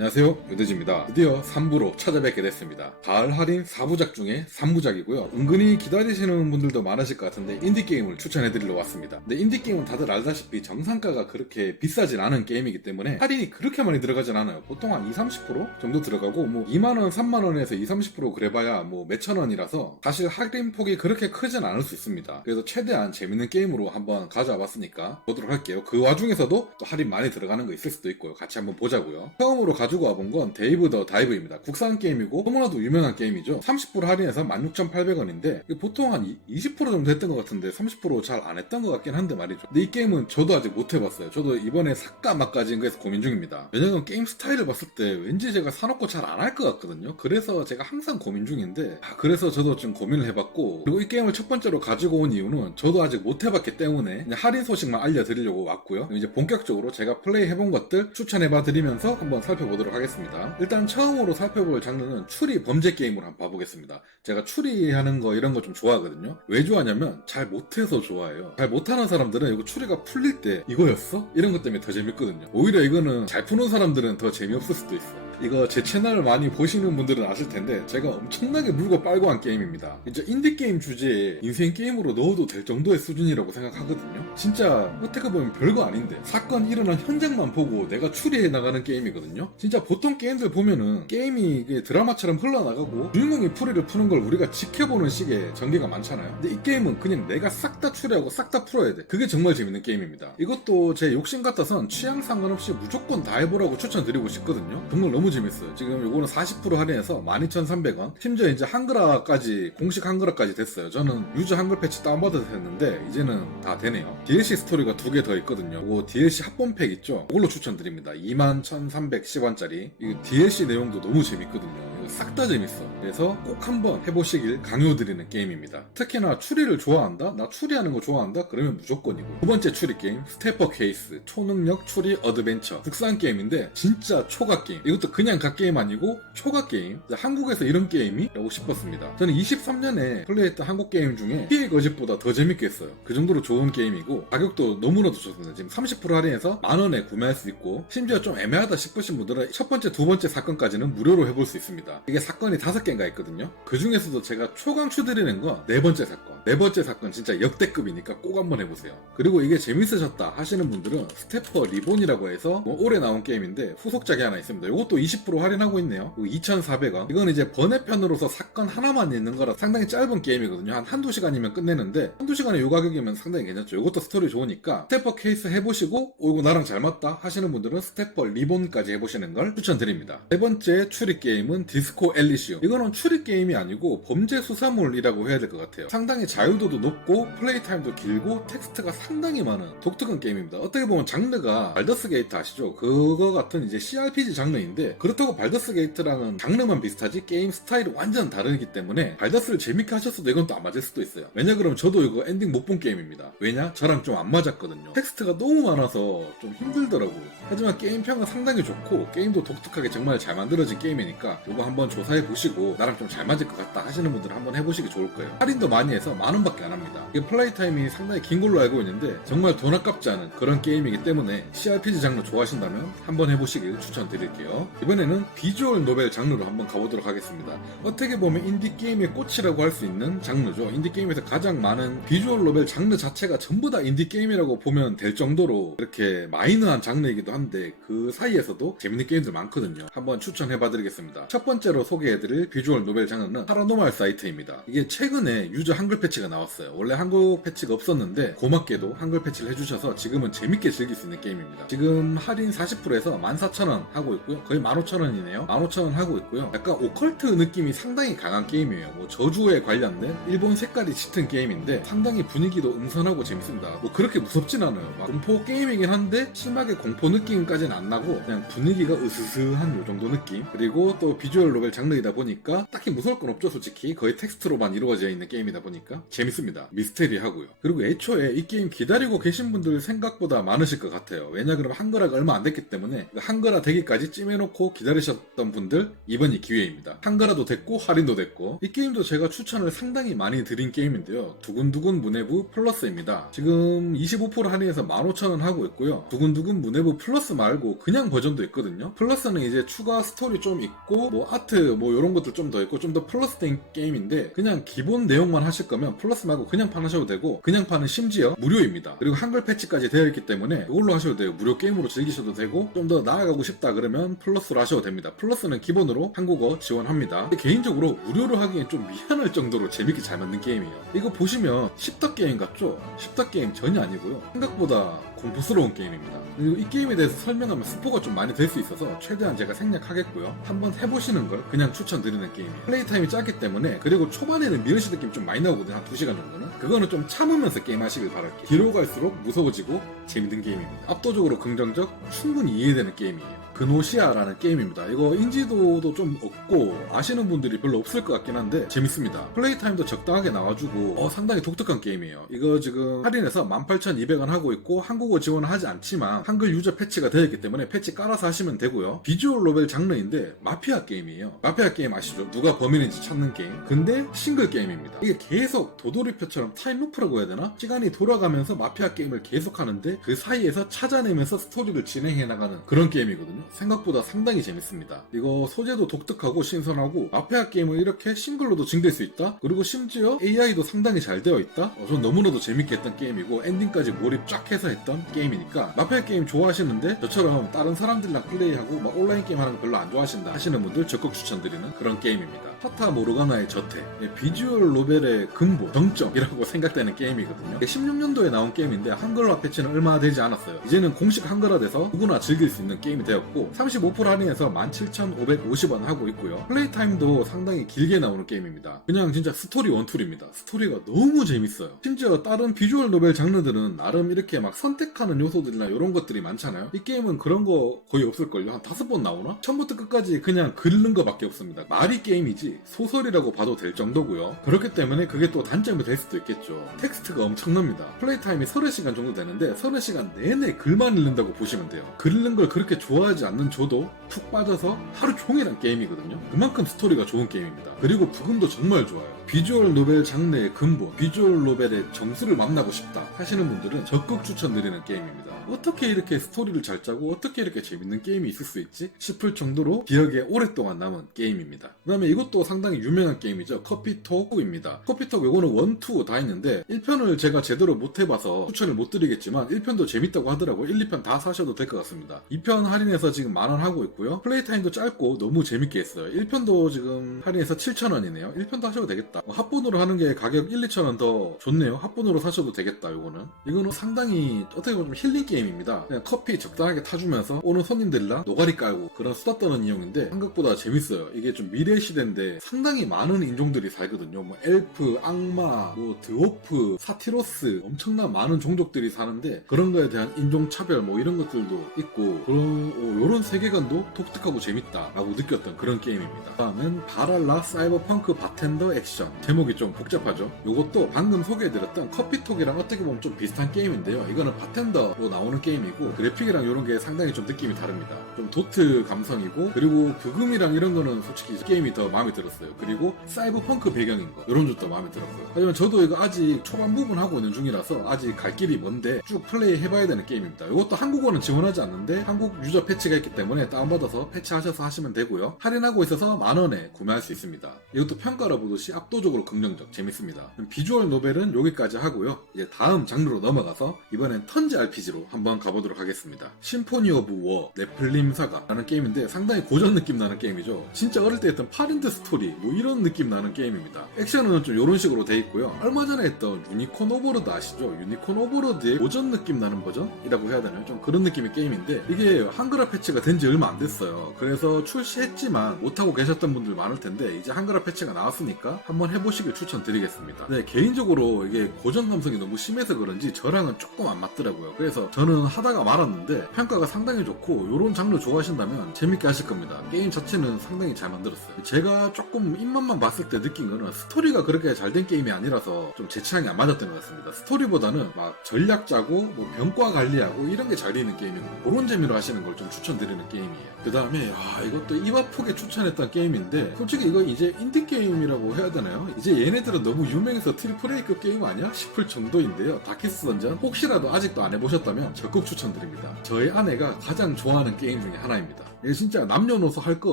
안녕하세요, 유대지입니다. 드디어 3부로 찾아뵙게 됐습니다. 가을 할인 4부작 중에 3부작이고요. 은근히 기다리시는 분들도 많으실 것 같은데 인디게임을 추천해드리러 왔습니다. 근데 인디게임은 다들 알다시피 정상가가 그렇게 비싸진 않은 게임이기 때문에 할인이 그렇게 많이 들어가진 않아요. 보통 한 20-30% 정도 들어가고 2만원, 3만원에서 20-30% 그래봐야 몇천원이라서 사실 할인 폭이 그렇게 크진 않을 수 있습니다. 그래서 최대한 재밌는 게임으로 한번 가져와 봤으니까 보도록 할게요. 그 와중에서도 또 할인 많이 들어가는 거 있을 수도 있고요. 같이 한번 보자고요. 처음으로 가지고 와본 건 데이브 더 다이브입니다. 국산 게임이고 너무나도 유명한 게임이죠. 30% 할인해서 16,800원인데 보통 한 20% 정도 했던 것 같은데 30% 잘 안 했던 것 같긴 한데 말이죠. 근데 이 게임은 저도 아직 못 해봤어요. 저도 이번에 살까 말까지인 거에서 고민 중입니다. 왜냐면 게임 스타일을 봤을 때 왠지 제가 사놓고 잘 안 할 것 같거든요. 그래서 제가 항상 고민 중인데 그래서 저도 좀 고민을 해봤고, 그리고 이 게임을 첫 번째로 가지고 온 이유는 저도 아직 못 해봤기 때문에 그냥 할인 소식만 알려드리려고 왔고요. 이제 본격적으로 제가 플레이 해본 것들 추천해봐 드리면서 한번 살펴보도록 하겠습니다. 일단 처음으로 살펴볼 장르는 추리 범죄 게임으로 한번 봐보겠습니다. 제가 추리하는 거 이런 거 좀 좋아하거든요. 왜 좋아하냐면 잘 못해서 좋아해요. 잘 못하는 사람들은 이거 추리가 풀릴 때 이거였어? 이런 것 때문에 더 재밌거든요. 오히려 이거는 잘 푸는 사람들은 더 재미없을 수도 있어. 이거 제 채널을 많이 보시는 분들은 아실 텐데 제가 엄청나게 물고 빨고 한 게임입니다. 진짜 인디게임 주제에 인생 게임으로 넣어도 될 정도의 수준이라고 생각하거든요. 진짜 어떻게 보면 별거 아닌데 사건 일어난 현장만 보고 내가 추리해 나가는 게임이거든요. 진짜 보통 게임들 보면은 게임이 드라마처럼 흘러나가고 주인공이 풀이를 푸는 걸 우리가 지켜보는 식의 전개가 많잖아요. 근데 이 게임은 그냥 내가 싹 다 추리하고 싹 다 풀어야 돼. 그게 정말 재밌는 게임입니다. 이것도 제 욕심 같아선 취향 상관없이 무조건 다 해보라고 추천드리고 싶거든요. 정말 너무 재밌어요. 지금 요거는 40% 할인해서 12,300원. 심지어 이제 한글화까지, 공식 한글화까지 됐어요. 저는 유저 한글 패치 다운받아서 했는데 이제는 다 되네요. DLC 스토리가 2개 더 있거든요. 이거 DLC 합본팩 있죠? 이걸로 추천드립니다. 21,310원짜리. 이 DLC 내용도 너무 재밌거든요. 싹 다 재밌어. 그래서 꼭 한번 해보시길 강요드리는 게임입니다. 특히나 추리를 좋아한다? 나 추리하는 거 좋아한다? 그러면 무조건이고. 두 번째 추리 게임, 스태퍼 케이스 초능력 추리 어드벤처. 국산 게임인데 진짜 초각 게임. 이것도 그냥 각 게임 아니고 초각 게임. 한국에서 이런 게임이? 라고 싶었습니다. 저는 23년에 플레이했던 한국 게임 중에 피해 거짓보다 더 재밌게 했어요. 그 정도로 좋은 게임이고 가격도 너무나도 좋습니다. 지금 30% 할인해서 만원에 구매할 수 있고, 심지어 좀 애매하다 싶으신 분들은 첫 번째, 두 번째 사건까지는 무료로 해볼 수 있습니다. 이게 사건이 5개인가 있거든요. 그 중에서도 제가 초강추드리는 건 네 번째 사건. 네 번째 사건 진짜 역대급이니까 꼭 한번 해보세요. 그리고 이게 재밌으셨다 하시는 분들은 스태퍼 리본이라고 해서 올해 나온 게임인데 후속작이 하나 있습니다. 이것도 20% 할인하고 있네요. 2,400원. 이건 이제 번외편으로서 사건 하나만 있는 거라 상당히 짧은 게임이거든요. 한두 시간이면 끝내는데 한두 시간에 이 가격이면 상당히 괜찮죠. 이것도 스토리 좋으니까 스태퍼 케이스 해보시고 이거 나랑 잘 맞다 하시는 분들은 스태퍼 리본까지 해보시는 걸 추천드립니다. 세 번째 추리 게임은 디스코 엘리시움. 이거는 추리 게임이 아니고 범죄 수사물이라고 해야 될 것 같아요. 상당히 자유도도 높고 플레이 타임도 길고 텍스트가 상당히 많은 독특한 게임입니다. 어떻게 보면 장르가 발더스 게이트 아시죠? 그거 같은 이제 CRPG 장르인데, 그렇다고 발더스 게이트랑은 장르만 비슷하지 게임 스타일이 완전 다르기 때문에 발더스를 재밌게 하셨어도 이건 또 안 맞을 수도 있어요. 왜냐 그러면 저도 이거 엔딩 못 본 게임입니다. 왜냐? 저랑 좀 안 맞았거든요. 텍스트가 너무 많아서 좀 힘들더라고요. 하지만 게임 평은 상당히 좋고 게임도 독특하게 정말 잘 만들어진 게임이니까 이거 한번 조사해 보시고 나랑 좀 잘 맞을 것 같다 하시는 분들은 한번 해보시기 좋을 거예요. 할인도 많이 해서 만원밖에 안 합니다. 이게 플레이 타임이 상당히 긴 걸로 알고 있는데 정말 돈 아깝지 않은 그런 게임이기 때문에 CRPG 장르 좋아하신다면 한번 해보시길 추천드릴게요. 이번에는 비주얼 노벨 장르로 한번 가보도록 하겠습니다. 어떻게 보면 인디게임의 꽃이라고 할 수 있는 장르죠. 인디게임에서 가장 많은 비주얼 노벨 장르 자체가 전부 다 인디게임이라고 보면 될 정도로 이렇게 마이너한 장르이기도 한데 그 사이에서도 재밌는 게임들 많거든요. 한번 추천해봐드리겠습니다. 첫 번째로 소개해드릴 비주얼 노벨 장르는 파라노멀 사이트입니다. 이게 최근에 유저 한글 패치가 나왔어요. 원래 한국 패치가 없었는데 고맙게도 한글 패치를 해주셔서 지금은 재밌게 즐길 수 있는 게임입니다. 지금 할인 40%에서 14,000원 하고 있고요. 거의 15,000원이네요. 15,000원 하고 있고요. 약간 오컬트 느낌이 상당히 강한 게임이에요. 저주에 관련된 일본 색깔이 짙은 게임인데 상당히 분위기도 음산하고 재밌습니다. 그렇게 무섭진 않아요. 공포 게임이긴 한데 심하게 공포 느낌까지는 안 나고 그냥 분위기가 으스스한 요 정도 느낌. 그리고 또 비주얼 노벨 장르이다 보니까 딱히 무서울 건 없죠. 솔직히 거의 텍스트로만 이루어져 있는 게임이다 보니까 하고요. 재밌습니다. 미스테리하고요. 그리고 애초에 이 게임 기다리고 계신 분들 생각보다 많으실 것 같아요. 왜냐 그러면 한글화가 얼마 안 됐기 때문에 한글화 되기까지 찜해놓고 기다리셨던 분들 이번이 기회입니다. 한글화도 됐고 할인도 됐고 이 게임도 제가 추천을 상당히 많이 드린 게임인데요. 두근두근 문해부 플러스입니다. 지금 25% 할인해서 15,000원 하고 있고요. 두근두근 문해부 플러스 말고 그냥 버전도 있거든요. 플러스는 이제 추가 스토리 좀 있고 뭐 아트 뭐 이런 것들 좀 더 있고 좀 더 플러스된 게임인데 그냥 기본 내용만 하실 거면 플러스 말고 그냥 판 하셔도 되고 그냥 판은 심지어 무료입니다. 그리고 한글 패치까지 되어 있기 때문에 이걸로 하셔도 돼요. 무료 게임으로 즐기셔도 되고 좀 더 나아가고 싶다 그러면 플러스로 하셔도 됩니다. 플러스는 기본으로 한국어 지원합니다. 개인적으로 무료로 하기엔 좀 미안할 정도로 재밌게 잘 만든 게임이에요. 이거 보시면 십덕 게임 같죠? 십덕 게임 전혀 아니고요. 생각보다 공포스러운 게임입니다. 그리고 이 게임에 대해서 설명하면 스포가 좀 많이 될 수 있어서 최대한 제가 생략하겠고요. 한번 해보시는 걸 그냥 추천드리는 게임이에요. 플레이 타임이 짧기 때문에 그리고 초반에는 미르시 느낌 좀 많이 나오거든요. 한 2시간 정도는. 그거는 좀 참으면서 게임하시길 바랄게요. 뒤로 갈수록 무서워지고 재밌는 게임입니다. 압도적으로 긍정적, 충분히 이해되는 게임이에요. 그노시아라는 게임입니다. 이거 인지도도 좀 없고 아시는 분들이 별로 없을 것 같긴 한데 재밌습니다. 플레이 타임도 적당하게 나와주고 상당히 독특한 게임이에요. 이거 지금 할인해서 18,200원 하고 있고 한국어 지원은 하지 않지만 한글 유저 패치가 되어 있기 때문에 패치 깔아서 하시면 되고요. 비주얼 노벨 장르인데 마피아 게임이에요. 마피아 게임 아시죠? 누가 범인인지 찾는 게임. 근데 싱글 게임입니다. 이게 계속 도돌이표처럼 타임루프라고 해야 되나? 시간이 돌아가면서 마피아 게임을 계속 하는데 그 사이에서 찾아내면서 스토리를 진행해 나가는 그런 게임이거든요. 생각보다 상당히 재밌습니다. 이거 소재도 독특하고 신선하고 마피아 게임을 이렇게 싱글로도 즐길 수 있다? 그리고 심지어 AI도 상당히 잘 되어 있다? 전 너무나도 재밌게 했던 게임이고 엔딩까지 몰입 쫙 해서 했던 게임이니까 마피아 게임 좋아하시는데 저처럼 다른 사람들이랑 플레이하고 막 온라인 게임 하는 거 별로 안 좋아하신다 하시는 분들 적극 추천드리는 그런 게임입니다. 파타 모르가나의 저택, 비주얼 노벨의 근본, 정점이라고 생각되는 게임이거든요. 16년도에 나온 게임인데 한글화 패치는 얼마 되지 않았어요. 이제는 공식 한글화돼서 누구나 즐길 수 있는 게임이 되었고 35% 할인해서 17,550원 하고 있고요. 플레이 타임도 상당히 길게 나오는 게임입니다. 그냥 진짜 스토리 원툴입니다. 스토리가 너무 재밌어요. 심지어 다른 비주얼 노벨 장르들은 나름 이렇게 막 선택하는 요소들이나 이런 것들이 많잖아요. 이 게임은 그런 거 거의 없을걸요. 한 5번 나오나? 처음부터 끝까지 그냥 긁는 거밖에 없습니다. 말이 게임이지 소설이라고 봐도 될 정도고요. 그렇기 때문에 그게 또 단점이 될 수도 있겠죠. 텍스트가 엄청납니다. 플레이 타임이 30시간 정도 되는데 30시간 내내 글만 읽는다고 보시면 돼요. 글 읽는 걸 그렇게 좋아하지 않는 저도 푹 빠져서 하루 종일 한 게임이거든요. 그만큼 스토리가 좋은 게임입니다. 그리고 부금도 정말 좋아요. 비주얼 노벨 장르의 근본, 비주얼 노벨의 정수를 만나고 싶다 하시는 분들은 적극 추천드리는 게임입니다. 어떻게 이렇게 스토리를 잘 짜고 어떻게 이렇게 재밌는 게임이 있을 수 있지? 싶을 정도로 기억에 오랫동안 남은 게임입니다. 그 다음에 이것도 상당히 유명한 게임이죠. 커피톡입니다. 커피톡 요거는 1, 2 다 있는데 1편을 제가 제대로 못 해봐서 추천을 못 드리겠지만 1편도 재밌다고 하더라고요. 1, 2편 다 사셔도 될 것 같습니다. 2편 할인해서 지금 10,000원 하고 있고요. 플레이 타임도 짧고 너무 재밌게 했어요. 1편도 지금 할인해서 7,000원이네요. 1편도 하셔도 되겠다. 합본으로 하는 게 가격 1, 2,000원 더 좋네요. 합본으로 사셔도 되겠다. 이거는 상당히 어떻게 보면 힐링 게임입니다. 그냥 커피 적당하게 타주면서 오는 손님들이랑 노가리 깔고 그런 수다 떠는 이용인데 생각보다 재밌어요. 이게 좀 미래 시대인데 상당히 많은 인종들이 살거든요. 뭐 엘프, 악마, 뭐 드워프, 사티로스 엄청난 많은 종족들이 사는데 그런 거에 대한 인종차별 뭐 이런 것들도 있고 이런 세계관도 독특하고 재밌다라고 느꼈던 그런 게임입니다. 다음은 바랄라 사이버펑크 바텐더 액션. 제목이 좀 복잡하죠. 이것도 방금 소개해드렸던 커피톡이랑 어떻게 보면 좀 비슷한 게임인데요. 이거는 바텐더로 나오는 게임이고 그래픽이랑 이런 게 상당히 좀 느낌이 다릅니다. 좀 도트 감성이고 그리고 부금이랑 이런 거는 솔직히 게임이 더 마음에 들었어요. 그리고 사이버펑크 배경인 거 이런 것도 마음에 들었고요. 하지만 저도 이거 아직 초반 부분 하고 있는 중이라서 아직 갈 길이 먼데 쭉 플레이 해봐야 되는 게임입니다. 이것도 한국어는 지원하지 않는데 한국 유저 패치가 있기 때문에 다운받아서 패치하셔서 하시면 되고요. 할인하고 있어서 10,000원에 구매할 수 있습니다. 이것도 평가를 보듯이 압도적으로 긍정적 재밌습니다. 비주얼 노벨은 여기까지 하고요. 이제 다음 장르로 넘어가서 이번엔 턴즈 RPG로 한번 가보도록 하겠습니다. 심포니 오브 워 네플림 사가라는 게임인데 상당히 고전 느낌 나는 게임이죠. 진짜 어릴 때 했던 파렌트 스토리 뭐 이런 느낌 나는 게임입니다. 액션은 좀 이런 식으로 돼 있고요. 얼마 전에 했던 유니콘 오버로드 아시죠? 유니콘 오버로드의 고전 느낌 나는 버전이라고 해야 되나요? 좀 그런 느낌의 게임인데 이게 한글화 패치가 된 지 얼마 안 됐어요. 그래서 출시했지만 못하고 계셨던 분들 많을 텐데 이제 한글화 패치가 나왔으니까 한번 해보시길 추천드리겠습니다. 네, 개인적으로 이게 고전 감성이 너무 심해서 그런지 저랑은 조금 안 맞더라고요. 그래서 저는 하다가 말았는데 평가가 상당히 좋고 이런 장르 좋아하신다면 재밌게 하실 겁니다. 게임 자체는 상당히 잘 만들었어요. 제가 조금 입맛만 봤을 때 느낀 거는 스토리가 그렇게 잘 된 게임이 아니라서 좀 제 취향이 안 맞았던 것 같습니다. 스토리보다는 막 전략 짜고 뭐 병과 관리하고 이런 게 잘 되는 게임이고 그런 재미로 하시는 걸 좀 추천드리는 게임이에요. 그 다음에 이것도 입 아프게 추천했던 게임인데 솔직히 이거 이제 인디 게임이라고 해야 되나요? 이제 얘네들은 너무 유명해서 트리플 A급 게임 아니야? 싶을 정도인데요. 다키스 던전 혹시라도 아직도 안 해보셨다면 적극 추천드립니다. 저희 아내가 가장 좋아하는 게임 중에 하나입니다. 이게 진짜 남녀노소 할 거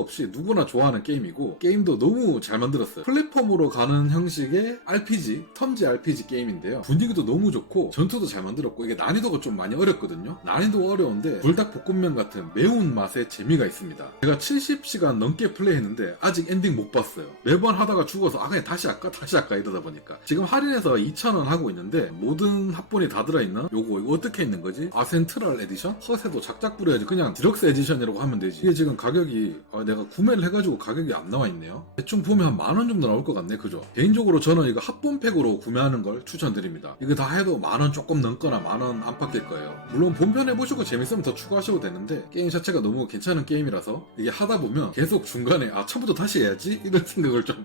없이 누구나 좋아하는 게임이고 게임도 너무 잘 만들었어요. 플랫폼으로 가는 형식의 RPG, 텀지 RPG 게임인데요. 분위기도 너무 좋고 전투도 잘 만들었고 이게 난이도가 좀 많이 어렵거든요. 난이도가 어려운데 불닭볶음면 같은 매운 맛의 재미가 있습니다. 제가 70시간 넘게 플레이했는데 아직 엔딩 못 봤어요. 매번 하다가 죽어서 그냥 다시 할까 이러다 보니까 지금 할인해서 2,000원 하고 있는데 모든 합본이 다 들어있는 이거 어떻게 있는 거지? 아센트럴 에디션? 허세도 작작 부려야지 그냥 디럭스 에디션이라고 하면 되지. 이게 지금 가격이 내가 구매를 해가지고 가격이 안 나와 있네요. 대충 보면 한 10,000원 정도 나올 것 같네. 그죠? 개인적으로 저는 이거 합본팩으로 구매하는 걸 추천드립니다. 이거 다 해도 10,000원 조금 넘거나 10,000원 안팎일 거예요. 물론 본편 해보시고 재밌으면 더 추가하셔도 되는데 게임 자체가 너무 괜찮은 게임이라서 이게 하다 보면 계속 중간에 처음부터 다시 해야지 이런 생각을 좀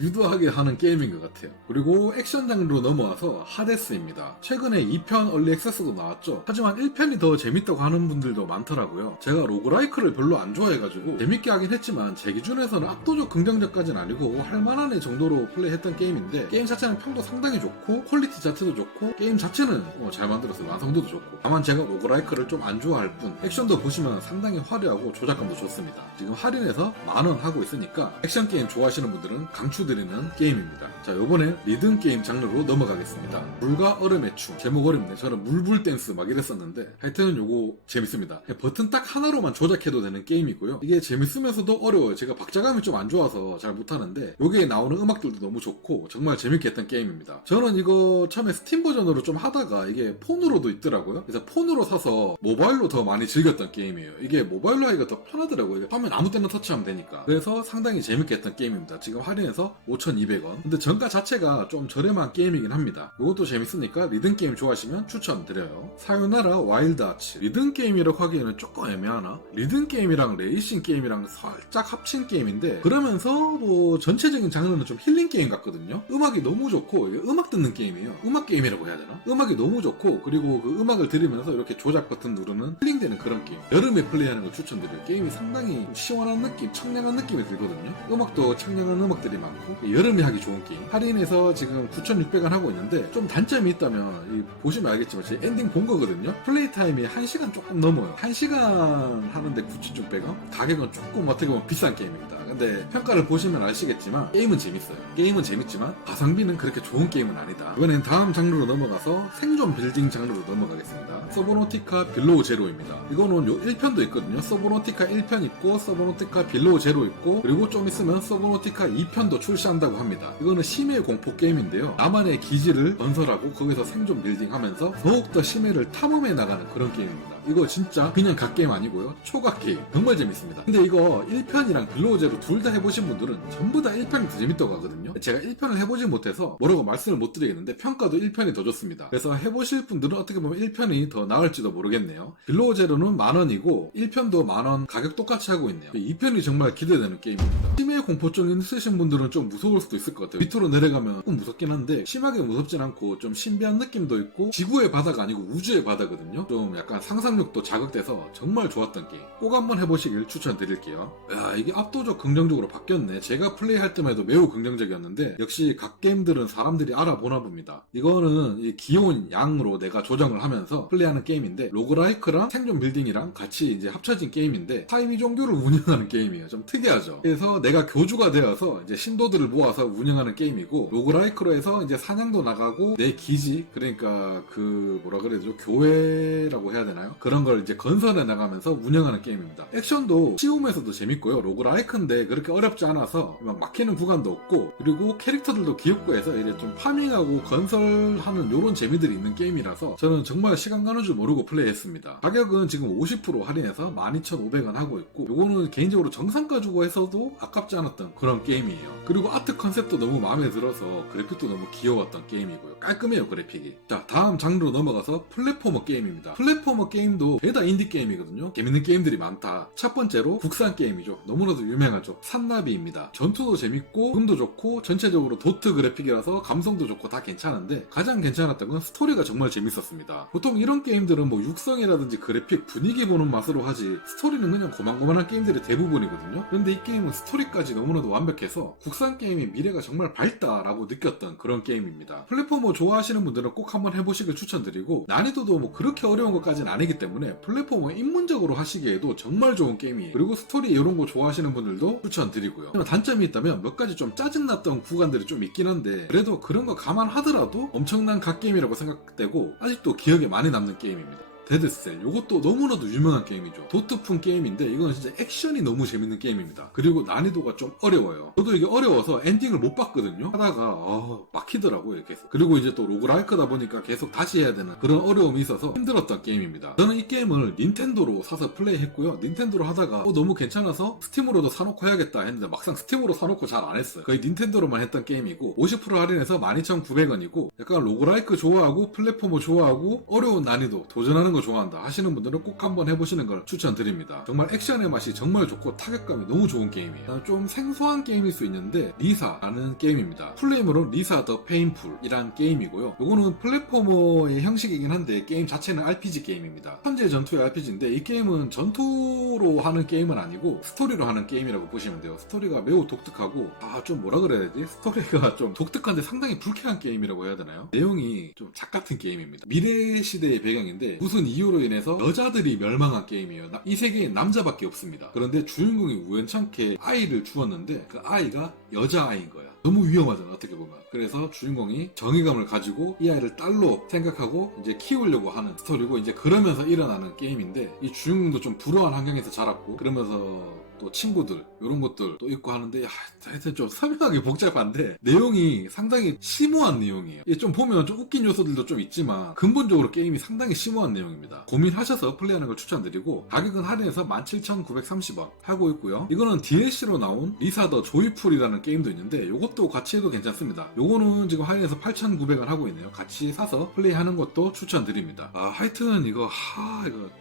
유도하게 하는 게임인 것 같아요. 그리고 액션 장르로 넘어와서 하데스입니다. 최근에 2편 얼리 액세스도 나왔죠. 하지만 1편이 더 재밌다고 하는 분들도 많더라고요. 제가 로그라이크를 별로 안 좋아해가지고 재밌게 하긴 했지만 제 기준에서는 압도적 긍정적까지는 아니고 할만한 애 정도로 플레이했던 게임인데 게임 자체는 평도 상당히 좋고 퀄리티 자체도 좋고 게임 자체는 잘 만들었어요. 완성도도 좋고 다만 제가 로그라이크를 좀 안 좋아할 뿐 액션도 보시면 상당히 화려하고 조작감도 좋습니다. 지금 할인해서 10,000원 하고 있으니까 액션 게임 좋아하시는 분들은 강추드리는 게임입니다. 자, 요번엔 리듬 게임 장르로 넘어가겠습니다. 물과 얼음의 춤. 제목 어렵네. 저는 물불 댄스 막 이랬었는데 하여튼 요거 재밌습니다. 버튼 딱 하나로만 조작해도 되는 게임이고요. 이게 재밌으면서도 어려워요. 제가 박자감이 좀 안 좋아서 잘 못하는데 여기에 나오는 음악들도 너무 좋고 정말 재밌게 했던 게임입니다. 저는 이거 처음에 스팀 버전으로 좀 하다가 이게 폰으로도 있더라고요. 그래서 폰으로 사서 모바일로 더 많이 즐겼던 게임이에요. 이게 모바일로 하기가 더 편하더라고요. 화면 아무 때나 터치하면 되니까. 그래서 상당히 재밌게 했던 게임입니다. 지금 할인해서 5,200원. 근데 정가 자체가 좀 저렴한 게임이긴 합니다. 이것도 재밌으니까 리듬 게임 좋아하시면 추천드려요. 사요나라 와일드 아츠. 리듬 게임이라고 하기에는 조금 애매하나? 리듬 게임이랑 레이싱 게임이랑 살짝 합친 게임인데 그러면서도 전체적인 장르는 좀 힐링 게임 같거든요. 음악이 너무 좋고 음악 듣는 게임이에요. 음악 게임이라고 해야 되나? 음악이 너무 좋고 그리고 그 음악을 들으면서 이렇게 조작 버튼 누르는 힐링되는 그런 게임. 여름에 플레이하는 걸 추천드려요. 게임이 상당히 시원한 느낌, 청량한 느낌이 들거든요. 음악도 청량한 음악들이 많고 여름에 하기 좋은 게임. 할인해서 지금 9,600원 하고 있는데 좀 단점이 있다면 보시면 알겠지만 제 엔딩 본 거거든요. 플레이 타임이 1시간 조금 넘어요. 1시간 하는데 9,600원? 가격은 조금 어떻게 보면 비싼 게임입니다. 근데 평가를 보시면 아시겠지만 게임은 재밌어요. 게임은 재밌지만 가성비는 그렇게 좋은 게임은 아니다. 이번엔 다음 장르로 넘어가서 생존 빌딩 장르로 넘어가겠습니다. 서브노티카 빌로우 제로입니다. 이거는 요 1편도 있거든요. 서브노티카 1편 있고 서브노티카 빌로우 제로 있고 그리고 좀 있으면 서브노티카 2편도 출시한다고 합니다. 이거는 심해 공포 게임인데요. 나만의 기지를 건설하고 거기서 생존 빌딩 하면서 더욱더 심해를 탐험해 나가는 그런 게임입니다. 이거 진짜 그냥 갓게임 아니고요. 초각 게임. 정말 재밌습니다. 근데 이거 1편이랑 빌로우 제로 둘 다 해보신 분들은 전부 다 1편이 더 재밌다고 하거든요. 제가 1편을 해보지 못해서 뭐라고 말씀을 못 드리겠는데 평가도 1편이 더 좋습니다. 그래서 해보실 분들은 어떻게 보면 1편이 더 나을지도 모르겠네요. 빌로우 제로는 10,000원이고 1편도 10,000원 가격 똑같이 하고 있네요. 2편이 정말 기대되는 게임입니다. 심해 공포증 있으신 분들은 좀 무서울 수도 있을 것 같아요. 밑으로 내려가면 조금 무섭긴 한데 심하게 무섭진 않고 좀 신비한 느낌도 있고 지구의 바다가 아니고 우주의 바다거든요. 좀 약간 상상력도 자극돼서 정말 좋았던 게임. 꼭 한번 해보시길 추천드릴게요. 야, 이게 압도적 긍정적으로 바뀌었네. 제가 플레이할 때만 해도 매우 긍정적이었는데 역시 각 게임들은 사람들이 알아보나 봅니다. 이거는 이 귀여운 양으로 내가 조정을 하면서 플레이하는 게임인데 로그라이크랑 생존 빌딩이랑 같이 이제 합쳐진 게임인데 사이비 종교를 운영하는 게임이에요. 좀 특이하죠. 그래서 내가 교주가 되어서 이제 신도들을 모아서 운영하는 게임이고 로그라이크로 해서 이제 사냥도 나가고 내 기지 그러니까 그 뭐라 그래야 되죠? 교회라고 해야 되나요? 그런 걸 이제 건설해 나가면서 운영하는 게임입니다. 액션도 쉬우면서도 재밌고요. 로그라이크인데 그렇게 어렵지 않아서 막 막히는 구간도 없고 그리고 캐릭터들도 귀엽고 해서 이제 좀 파밍하고 건설하는 요런 재미들이 있는 게임이라서 저는 정말 시간 가는 줄 모르고 플레이했습니다. 가격은 지금 50% 할인해서 12,500원 하고 있고 요거는 개인적으로 정상가 주고 해서도 아깝지 않았던 그런 게임이에요. 그리고 아트 컨셉도 너무 마음에 들어서 그래픽도 너무 귀여웠던 게임이고요. 깔끔해요, 그래픽이. 자, 다음 장르로 넘어가서 플랫포머 게임입니다. 플랫포머 게임도 죄다 인디 게임이거든요. 재밌는 게임들이 많다. 첫 번째로 국산 게임이죠. 너무나도 유명하죠. 산나비입니다. 전투도 재밌고 음도 좋고 전체적으로 도트 그래픽이라서 감성도 좋고 다 괜찮은데 가장 괜찮았던 건 스토리가 정말 재밌었습니다. 보통 이런 게임들은 뭐 육성이라든지 그래픽 분위기 보는 맛으로 하지 스토리는 그냥 고만고만한 게임들이 대부분이거든요. 그런데 이 게임은 스토리까지 너무나도 완벽해서 국산 게임의 미래가 정말 밝다라고 느꼈던 그런 게임입니다. 플랫포머 좋아하시는 분들은 꼭 한번 해보시길 추천드리고, 난이도도 뭐 그렇게 어려운 것까지는 아니기 때문에 플랫포머 입문적으로 하시기에도 정말 좋은 게임이에요. 그리고 스토리 이런 거 좋아하시는 분들도 추천드리고요. 단점이 있다면 몇 가지 좀 짜증났던 구간들이 좀 있긴 한데 그래도 그런 거 감안하더라도 엄청난 갓게임이라고 생각되고 아직도 기억에 많이 남는 게임입니다. 데드셀, 이것도 너무나도 유명한 게임이죠. 도트풍 게임인데 이건 진짜 액션이 너무 재밌는 게임입니다. 그리고 난이도가 좀 어려워요. 저도 이게 어려워서 엔딩을 못 봤거든요. 하다가 막히더라고요, 계속. 그리고 이제 또 로그라이크다 보니까 계속 다시 해야 되는 그런 어려움이 있어서 힘들었던 게임입니다. 저는 이 게임을 닌텐도로 사서 플레이했고요. 닌텐도로 하다가 너무 괜찮아서 스팀으로도 사놓고 해야겠다 했는데 막상 스팀으로 사놓고 잘 안 했어요. 거의 닌텐도로만 했던 게임이고 50% 할인해서 12,900원이고 약간 로그라이크 좋아하고 플랫포머 좋아하고 어려운 난이도 도전하는 거 좋아한다 하시는 분들은 꼭 한번 해보시는 걸 추천드립니다. 정말 액션의 맛이 정말 좋고 타격감이 너무 좋은 게임이에요. 좀 생소한 게임일 수 있는데 리사라는 게임입니다. 풀네임으로는 리사 더 페인풀이란 게임이고요. 요거는 플랫포머의 형식이긴 한데 게임 자체는 RPG 게임입니다. 현재 전투의 RPG인데 이 게임은 전투로 하는 게임은 아니고 스토리로 하는 게임이라고 보시면 돼요. 스토리가 매우 독특하고 좀 뭐라 그래야 되지? 스토리가 좀 독특한데 상당히 불쾌한 게임이라고 해야 되나요? 내용이 좀 작 같은 게임입니다. 미래 시대의 배경인데 무슨 이유로 인해서 여자들이 멸망한 게임이에요. 이 세계엔 남자밖에 없습니다. 그런데 주인공이 우연찮게 아이를 주었는데 그 아이가 여자아이인 거야. 너무 위험하잖아, 어떻게 보면. 그래서 주인공이 정의감을 가지고 이 아이를 딸로 생각하고 이제 키우려고 하는 스토리고, 이제 그러면서 일어나는 게임인데 이 주인공도 좀 불우한 환경에서 자랐고 그러면서 또 친구들 이런 것들도 있고 하는데 하여튼 좀 설명하기 복잡한데 내용이 상당히 심오한 내용이에요. 좀 보면 좀 웃긴 요소들도 좀 있지만 근본적으로 게임이 상당히 심오한 내용입니다. 고민하셔서 플레이하는 걸 추천드리고 가격은 할인해서 17,930원 하고 있고요. 이거는 DLC로 나온 리사 더 조이풀이라는 게임도 있는데 이것도 같이 해도 괜찮습니다. 요거는 지금 할인해서 8,900원 하고 있네요. 같이 사서 플레이하는 것도 추천드립니다. 하여튼 이거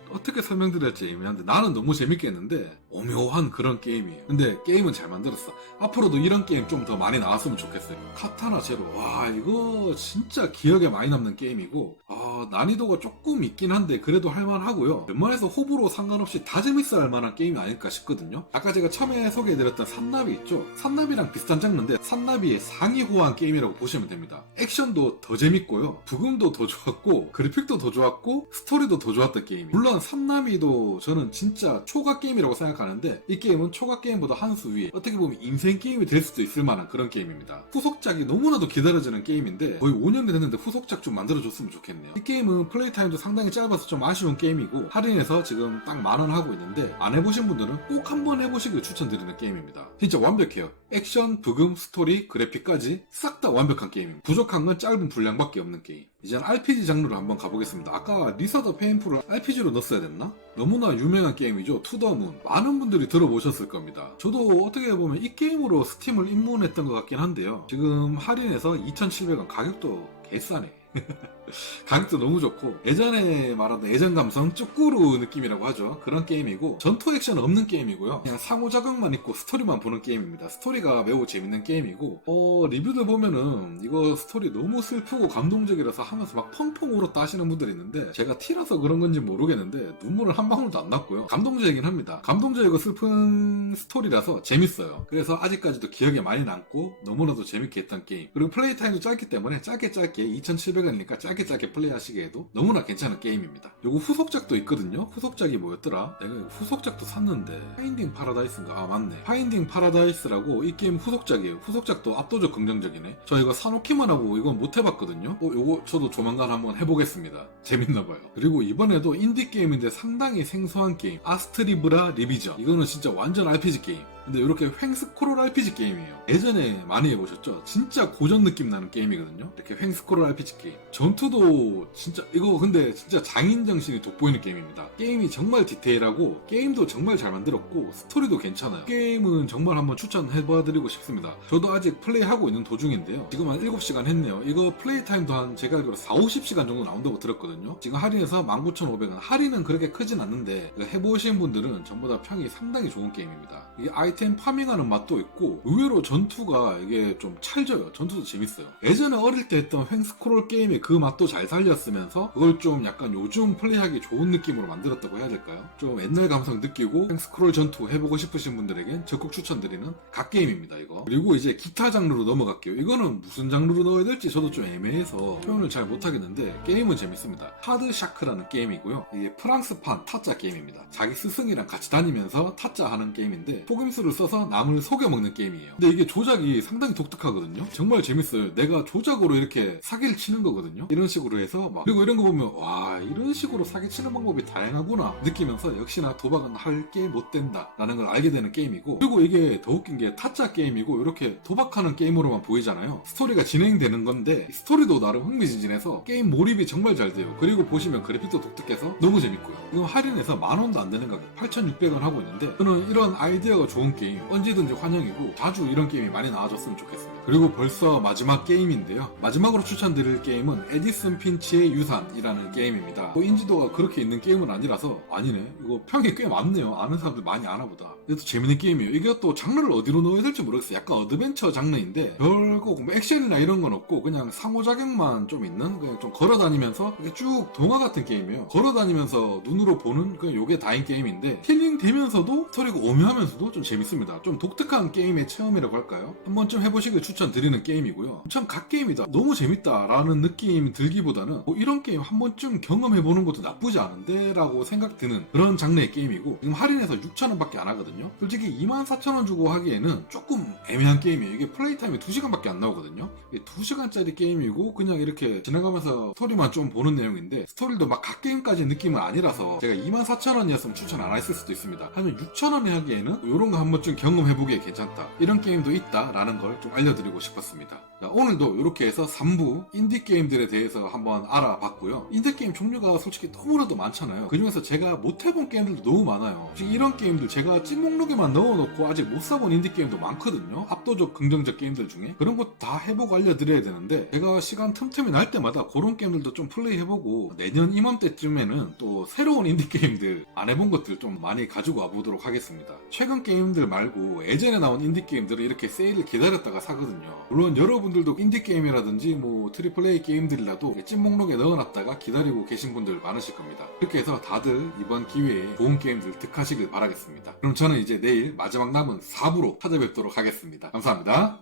어떻게 설명드릴지 애매한데 나는 너무 재밌겠는데 오묘한 그런 게임이에요. 근데 게임은 잘 만들었어. 앞으로도 이런 게임 좀 더 많이 나왔으면 좋겠어요. 카타나 제로, 이거 진짜 기억에 많이 남는 게임이고 난이도가 조금 있긴 한데 그래도 할만하고요. 웬만해서 호불호 상관없이 다 재밌어 할 만한 게임이 아닐까 싶거든요. 아까 제가 처음에 소개해드렸던 산나비 있죠? 산나비랑 비슷한 장르인데 산나비의 상위 호환 게임이라고 보시면 됩니다. 액션도 더 재밌고요. 부금도 더 좋았고 그래픽도 더 좋았고 스토리도 더 좋았던 게임이에요. 물론 산나비도 저는 진짜 초가 게임이라고 생각하는데 이 게임은 초가 게임보다 한 수 위에 어떻게 보면 인생 게임이 될 수도 있을 만한 그런 게임입니다. 후속작이 너무나도 기다려지는 게임인데 거의 5년이 됐는데 후속작 좀 만들어줬으면 좋겠네요. 이 게임은 플레이 타임도 상당히 짧아서 좀 아쉬운 게임이고 할인해서 지금 딱 10,000원 하고 있는데 안 해보신 분들은 꼭 한번 해보시길 추천드리는 게임입니다. 진짜 완벽해요. 액션, 부금, 스토리, 그래픽까지 싹 다 완벽한 게임입니다. 부족한 건 짧은 분량밖에 없는 게임. 이제는 RPG 장르로 한번 가보겠습니다. 아까 리사 더 페인풀을 RPG로 넣었어야 됐나? 너무나 유명한 게임이죠. 투더문. 많은 분들이 들어보셨을 겁니다. 저도 어떻게 보면 이 게임으로 스팀을 입문했던 것 같긴 한데요. 지금 할인해서 2,700원, 가격도 개싸네. 가격도 너무 좋고 예전에 말하던 예전 감성 쭈꾸루 느낌이라고 하죠. 그런 게임이고 전투 액션 없는 게임이고요. 그냥 상호작용만 있고 스토리만 보는 게임입니다. 스토리가 매우 재밌는 게임이고 리뷰들 보면은 이거 스토리 너무 슬프고 감동적이라서 하면서 막 펑펑 울었다 하시는 분들이 있는데 제가 T라서 그런 건지 모르겠는데 눈물을 한 방울도 안 났고요. 감동적이긴 합니다. 감동적이고 슬픈 스토리라서 재밌어요. 그래서 아직까지도 기억에 많이 남고 너무나도 재밌게 했던 게임. 그리고 플레이 타임도 짧기 때문에 짧게 2,700원이니까 짧게 플레이하시기에도 너무나 괜찮은 게임입니다. 요거 후속작도 있거든요. 후속작이 뭐였더라? 내가 후속작도 샀는데 파인딩 파라다이스인가? 맞네. 파인딩 파라다이스라고 이 게임 후속작이에요. 후속작도 압도적 긍정적이네. 저 이거 사놓기만 하고 이건 못 해봤거든요. 요거 저도 조만간 한번 해보겠습니다. 재밌나봐요. 그리고 이번에도 인디 게임인데 상당히 생소한 게임 아스트리브라 리비전. 이거는 진짜 완전 RPG 게임. 근데 이렇게 횡스크롤 RPG 게임이에요. 예전에 많이 해보셨죠? 진짜 고전 느낌 나는 게임이거든요. 이렇게 횡스크롤 RPG 게임. 전투도 진짜 이거 근데 진짜 장인 정신이 돋보이는 게임입니다. 게임이 정말 디테일하고 게임도 정말 잘 만들었고 스토리도 괜찮아요. 게임은 정말 한번 추천해봐드리고 싶습니다. 저도 아직 플레이하고 있는 도중인데요. 지금 한 7시간 했네요. 이거 플레이 타임도 한 제가 알기로 4-50시간 정도 나온다고 들었거든요. 지금 할인해서 19,500원. 할인은 그렇게 크진 않는데 해보신 분들은 전부 다 평이 상당히 좋은 게임입니다. 이게 아이템 파밍하는 맛도 있고 의외로 전투가 이게 좀 찰져요. 전투도 재밌어요. 예전에 어릴 때 했던 횡스크롤 게임의 그 맛도 잘 살렸으면서 그걸 좀 약간 요즘 플레이하기 좋은 느낌으로 만들었다고 해야 될까요? 좀 옛날 감성 느끼고 횡스크롤 전투 해보고 싶으신 분들에겐 적극 추천드리는 갓게임입니다, 이거. 그리고 이제 기타 장르로 넘어갈게요. 이거는 무슨 장르로 넣어야 될지 저도 좀 애매해서 표현을 잘 못하겠는데 게임은 재밌습니다. 하드샤크라는 게임이고요. 이게 프랑스판 타짜 게임입니다. 자기 스승이랑 같이 다니면서 타짜 하는 게임인데 속임수를 써서 남을 속여먹는 게임이에요. 근데 이게 조작이 상당히 독특하거든요. 정말 재밌어요. 내가 조작으로 이렇게 사기를 치는 거거든요. 이런 식으로 해서 막 그리고 이런 거 보면 와 이런 식으로 사기 치는 방법이 다양하구나 느끼면서 역시나 도박은 할 게 못 된다 라는 걸 알게 되는 게임이고 그리고 이게 더 웃긴 게 타짜 게임이고 이렇게 도박하는 게임으로만 보이잖아요. 스토리가 진행되는 건데 스토리도 나름 흥미진진해서 게임 몰입이 정말 잘 돼요. 그리고 보시면 그래픽도 독특해서 너무 재밌고요. 이거 할인해서 10,000원도 안 되는 가격 8,600원 하고 있는데 저는 이런 아이디어가 좋은 게임 언제든지 환영이고 자주 이런 게임이 많이 나와줬으면 좋겠습니다. 그리고 벌써 마지막 게임인데요. 마지막으로 추천드릴 게임은 에디슨 핀치의 유산이라는 게임입니다. 인지도가 그렇게 있는 게임은 아니라서 아니네. 이거 평이 꽤 많네요. 아는 사람들 많이 아나보다. 그래도 재밌는 게임이에요. 이게 또 장르를 어디로 넣어야 될지 모르겠어요. 약간 어드벤처 장르인데 별거 뭐 액션이나 이런 건 없고 그냥 상호작용만 좀 있는 그냥 좀 걸어다니면서 쭉 동화 같은 게임이에요. 걸어다니면서 눈으로 보는 그냥 요게 다인 게임인데 힐링 되면서도 스토리가 오묘하면서도 좀 재밌습니다. 좀 독특한 게임의 체험이라고 할까요? 한 번쯤 해보시길 추천드리는 게임이고요. 참 갓게임이다. 너무 재밌다라는 느낌이 들기보다는 이런 게임 한 번쯤 경험해보는 것도 나쁘지 않은데 라고 생각 드는 그런 장르의 게임이고 지금 할인해서 6,000원밖에 안 하거든요. 솔직히 24,000원 주고 하기에는 조금 애매한 게임이에요. 이게 플레이 타임이 2시간밖에 안 나오거든요. 이게 2시간짜리 게임이고 그냥 이렇게 지나가면서 스토리만 좀 보는 내용인데 스토리도 막 갓게임까지 느낌은 아니라서 제가 24,000원이었으면 추천 안 했을 수도 있습니다. 하지만 6,000원에 하기에는 이런 거 한 번쯤 경험해보기에 괜찮다. 이런 게임도 있다라는 걸 좀 알려드리고 싶었습니다. 자, 오늘도 이렇게 해서 3부 인디게임들에 대해서 한번 알아봤고요. 인디게임 종류가 솔직히 너무나도 많잖아요. 그중에서 제가 못해본 게임들도 너무 많아요. 솔직히 이런 게임들 제가 찐목록에만 넣어놓고 아직 못 사본 인디게임도 많거든요. 압도적 긍정적 게임들 중에 그런 거 다 해보고 알려드려야 되는데 제가 시간 틈틈이 날 때마다 그런 게임들도 좀 플레이해보고 내년 이맘때쯤에는 또 새로운 인디게임들 안 해본 것들 좀 많이 가지고 와보도록 하겠습니다. 최근 게임들 말고 예전에 나온 인디게임들을 이렇게 세일을 기다렸다가 사거든요. 물론 여러분들도 인디게임이라든지 뭐 트리플 A 게임들이라도 찐목록에 넣어놨다가 기다리고 계신 분들 많으실 겁니다. 그렇게 해서 다들 이번 기회에 좋은 게임들 득하시길 바라겠습니다. 그럼 저는 이제 내일 마지막 남은 4부로 찾아뵙도록 하겠습니다. 감사합니다.